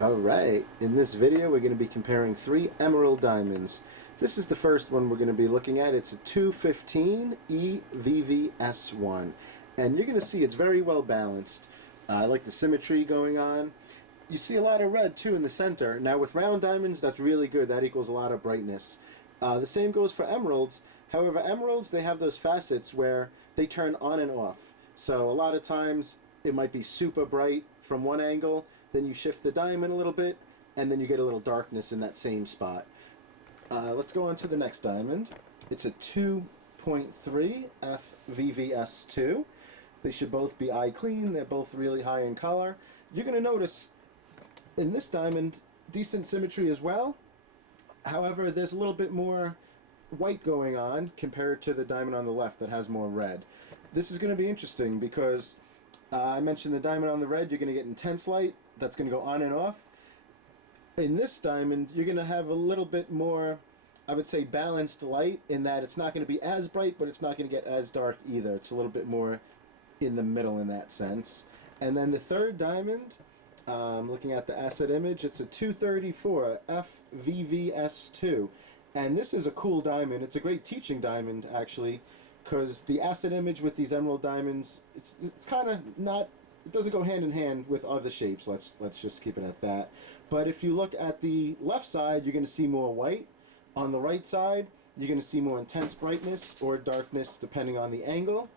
Alright, in this video we're going to be comparing three emerald diamonds. This is the first one we're going to be looking at. It's a 215 EVVS1. And you're going to see it's very well balanced. I like the symmetry going on. You see a lot of red too in the center. Now with round diamonds, that's really good. That equals a lot of brightness. The same goes for emeralds. However, emeralds, they have those facets where they turn on and off. So a lot of times it might be super bright from one angle, then you shift the diamond a little bit, and then you get a little darkness in that same spot. Let's go on to the next diamond. It's a 2.3 FVVS2. They should both be eye clean. They're both really high in color. You're going to notice in this diamond decent symmetry as well. However, there's a little bit more white going on compared to the diamond on the left that has more red. This is going to be interesting because I mentioned the diamond on the red, you're going to get intense light. That's going to go on and off. In this diamond, you're going to have a little bit more, I would say, balanced light in that it's not going to be as bright, but it's not going to get as dark either. It's a little bit more in the middle in that sense. And then the third diamond, looking at the asset image, it's a 234 FVVS2. And this is a cool diamond. It's a great teaching diamond, actually, because the asset image with these emerald diamonds, it's kind of not, it doesn't go hand in hand with other shapes. Let's just keep it at that. But if you look at the left side, you're going to see more white. On the right side, you're going to see more intense brightness or darkness depending on the angle.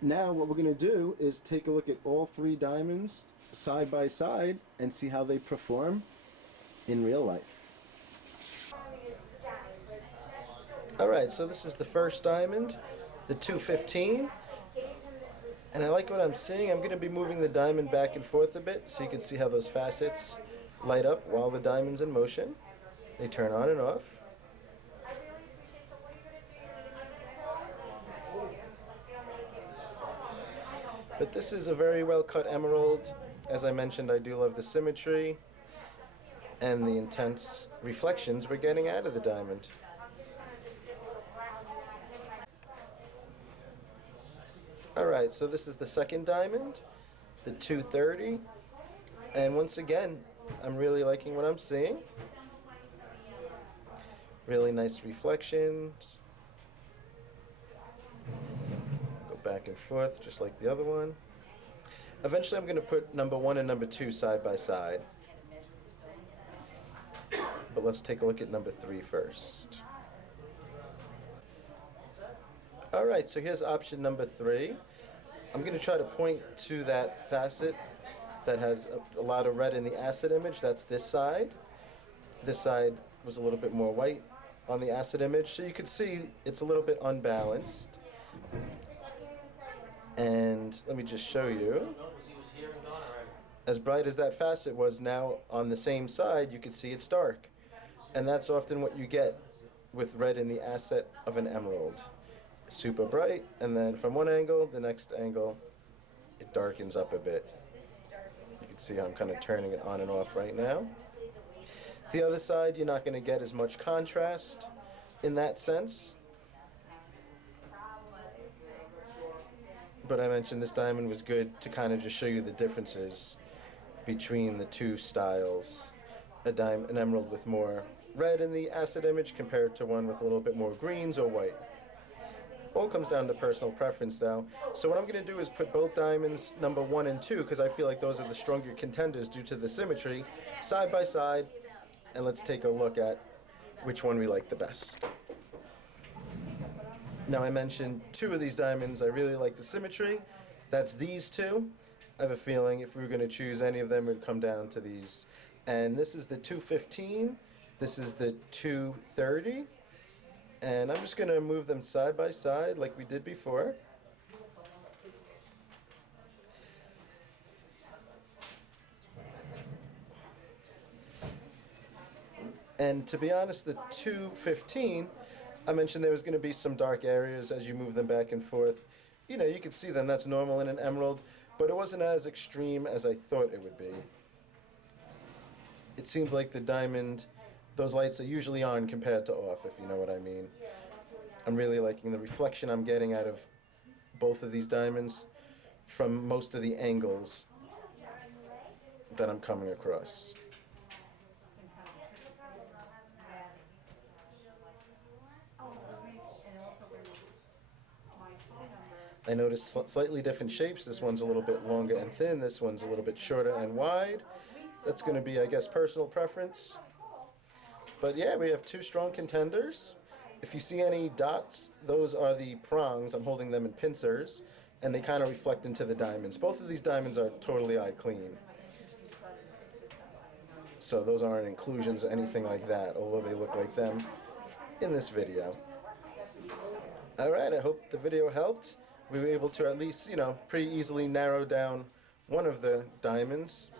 Now what we're going to do is take a look at all three diamonds side by side and see how they perform in real life. Alright, so this is the first diamond, the 215, and I like what I'm seeing. I'm going to be moving the diamond back and forth a bit so you can see how those facets light up while the diamond's in motion. They turn on and off. But this is a very well cut emerald. As I mentioned, I do love the symmetry and the intense reflections we're getting out of the diamond. Alright, so this is the second diamond, the 230, and once again, I'm really liking what I'm seeing. Really nice reflections. Go back and forth, just like the other one. Eventually I'm going to put number 1 and number 2 side by side. But let's take a look at number 3 first. Alright, so here's option number 3. I'm going to try to point to that facet that has a lot of red in the asset image. That's this side. This side was a little bit more white on the asset image. So you can see it's a little bit unbalanced. And let me just show you. As bright as that facet was, now on the same side you can see it's dark. And that's often what you get with red in the asset of an emerald. Super bright, and then from one angle, the next angle, it darkens up a bit. You can see how I'm kind of turning it on and off right now. The other side, you're not going to get as much contrast in that sense. But I mentioned this diamond was good to kind of just show you the differences between the two styles. An emerald with more red in the asset image compared to one with a little bit more greens or white. All comes down to personal preference though. So what I'm going to do is put both diamonds, number 1 and 2, because I feel like those are the stronger contenders due to the symmetry, side by side, and let's take a look at which one we like the best. Now I mentioned 2 of these diamonds, I really like the symmetry. That's these 2. I have a feeling if we were going to choose any of them, it would come down to these. And this is the 215, this is the 230. And I'm just going to move them side by side like we did before. And to be honest, the 215, I mentioned there was going to be some dark areas as you move them back and forth. You know, you can see them, that's normal in an emerald, but it wasn't as extreme as I thought it would be. It seems like the diamond, those lights are usually on compared to off, if you know what I mean. I'm really liking the reflection I'm getting out of both of these diamonds from most of the angles that I'm coming across. I noticed slightly different shapes. This one's a little bit longer and thin. This one's a little bit shorter and wide. That's going to be, I guess, personal preference. But yeah, we have two strong contenders. If you see any dots, those are the prongs. I'm holding them in pincers, and they kind of reflect into the diamonds. Both of these diamonds are totally eye clean. So those aren't inclusions or anything like that, although they look like them in this video. Alright, I hope the video helped. We were able to at least, pretty easily narrow down one of the diamonds,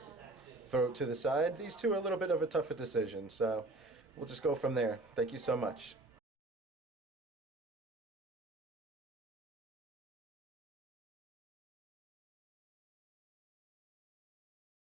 throw it to the side. These two are a little bit of a tougher decision, so we'll just go from there. Thank you so much.